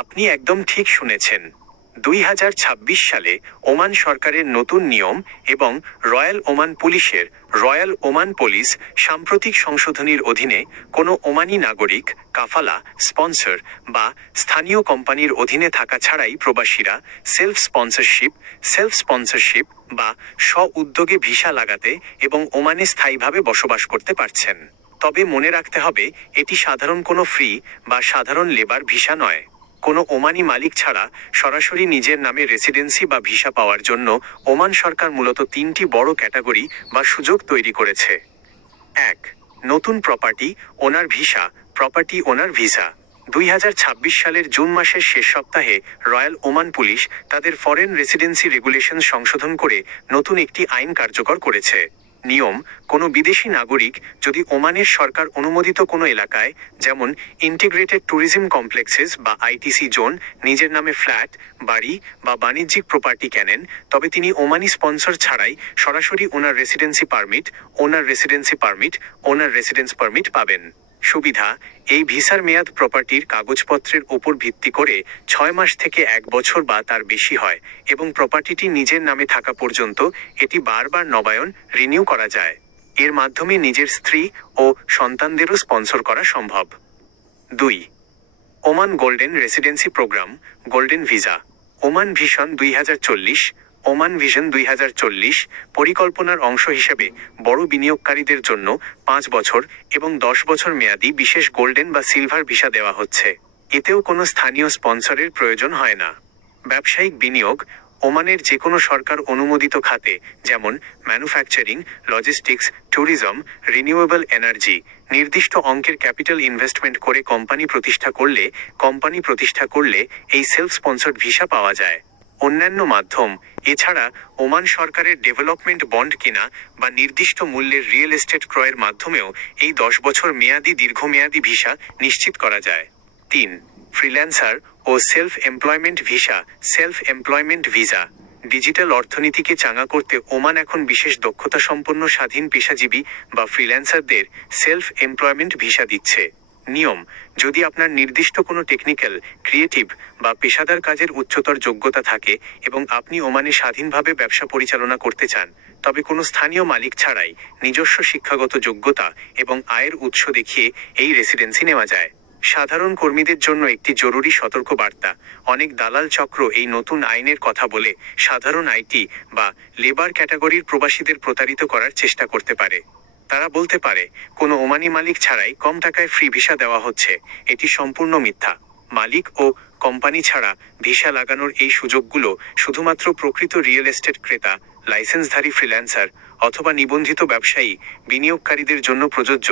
আপনি একদম ঠিক শুনেছেন। 2026 সালে ওমান সরকারের নতুন নিয়ম এবং রয়্যাল ওমান পুলিশের রয়্যাল ওমান পুলিশ সাম্প্রতিক সংশোধনীর অধীনে কোনো ওমানি নাগরিক, কাফালা, স্পন্সর বা স্থানীয় কোম্পানির অধীনে থাকা ছাড়াই প্রবাসীরা সেলফ স্পন্সরশিপ বা স্ব-উদ্যোগে ভিসা লাগাতে এবং ওমানে স্থায়ীভাবে বসবাস করতে পারছেন। তবে মনে রাখতে হবে, এটি সাধারণ কোনো ফ্রি বা সাধারণ লেবার ভিসা নয়। কোনো ওমানি মালিক ছাড়া সরাসরি নিজের নামে রেসিডেন্সি বা ভিসা পাওয়ার জন্য ওমান সরকার মূলত 3টি বড় ক্যাটাগরি বা সুযোগ তৈরি করেছে। 1. নতুন প্রপার্টি ওনার ভিসা, প্রপার্টি ওনার ভিসা। 2026 সালের জুন মাসের শেষ সপ্তাহে রয়্যাল ওমান পুলিশ তাদের ফরেন রেসিডেন্সি রেগুলেশন সংশোধন করে নতুন একটি আইন কার্যকর করেছে। নিয়ম: কোনো বিদেশি নাগরিক যদি ওমানের সরকার অনুমোদিত কোনো এলাকায়, যেমন ইন্টিগ্রেটেড ট্যুরিজম কমপ্লেক্সেস বা আইটিসি জোন, নিজের নামে ফ্ল্যাট, বাড়ি বা বাণিজ্যিক প্রপার্টি কেনেন, তবে তিনি ওমানি স্পন্সর ছাড়াই সরাসরি ওনার রেসিডেন্স পারমিট পাবেন। সুবিধা: এই ভিসার মেয়াদ প্রপার্টির কাগজপত্রের উপর ভিত্তি করে 6 মাস থেকে 1 বছর বা তার বেশি হয় এবং প্রপার্টিটি নিজের নামে থাকা পর্যন্ত এটি বারবার রিনিউ করা যায়। এর মাধ্যমে নিজের স্ত্রী ও সন্তানদেরও স্পন্সর করা সম্ভব। 2. Oman golden residency programme, golden visa. Oman vision 2040 পরিকল্পনার অংশ হিসেবে বড় বিনিয়োগকারীদের জন্য 5 বছর এবং 10 বছর মেয়াদী বিশেষ গোল্ডেন বা সিলভার ভিসা দেওয়া হচ্ছে। এতেও কোনো স্থানীয় স্পন্সরের প্রয়োজন হয় না। ব্যবসায়িক বিনিয়োগ: ওমানের যে কোনো সরকার অনুমোদিত খাতে, যেমন manufacturing, logistics, tourism, renewable energy, নির্দিষ্ট অঙ্কের ক্যাপিটাল ইনভেস্টমেন্ট করে কোম্পানি প্রতিষ্ঠা করলে এই সেলফ স্পন্সর্ড ভিসা পাওয়া যায়। অন্যান্য মাধ্যম: এছাড়া ওমান সরকারের ডেভেলপমেন্ট বন্ড কেনা বা নির্দিষ্ট মূল্যের রিয়েল এস্টেট ক্রয়ের মাধ্যমেও এই 10 বছর মেয়াদী দীর্ঘমেয়াদী ভিসা নিশ্চিত করা যায়। 3. ফ্রিল্যান্সার ও সেলফ এমপ্লয়মেন্ট ভিসা। ডিজিটাল অর্থনীতিকে চাঙা করতে ওমান এখন বিশেষ দক্ষতা সম্পন্ন স্বাধীন পেশাজীবী বা ফ্রিল্যান্সারদের সেলফ এমপ্লয়মেন্ট ভিসা দিচ্ছে। নিয়ম: যদি আপনার নির্দিষ্ট কোনো টেকনিক্যাল, ক্রিয়েটিভ বা পেশাদার কাজের উচ্চতর যোগ্যতা থাকে এবং আপনি ওমানে স্বাধীনভাবে ব্যবসা পরিচালনা করতে চান, তবে কোনো স্থানীয় মালিক ছাড়াই নিজস্ব শিক্ষাগত যোগ্যতা এবং আয়ের উৎস দেখিয়ে এই রেসিডেন্সি নেওয়া যায়। সাধারণ কর্মীদের জন্য একটি জরুরি সতর্কবার্তা: অনেক দালাল চক্র এই নতুন আইনের কথা বলে সাধারণ আইটি বা লেবার ক্যাটাগরির প্রবাসীদের প্রতারিত করার চেষ্টা করতে পারে। তারা বলতে পারে, কোনো ওমানি মালিক ছাড়াই কম টাকায় ফ্রি ভিসা দেওয়া হচ্ছে। এটি সম্পূর্ণ মিথ্যা। মালিক ও কোম্পানি ছাড়া ভিসা লাগানোর এই সুযোগগুলো শুধুমাত্র প্রকৃত রিয়েল এস্টেট ক্রেতা, লাইসেন্সধারী ফ্রিল্যান্সার অথবা নিবন্ধিত ব্যবসায়ী বিনিয়োগকারীদের জন্য প্রযোজ্য,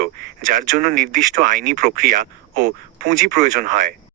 যার জন্য নির্দিষ্ট আইনি প্রক্রিয়া ও পুঁজি প্রয়োজন হয়।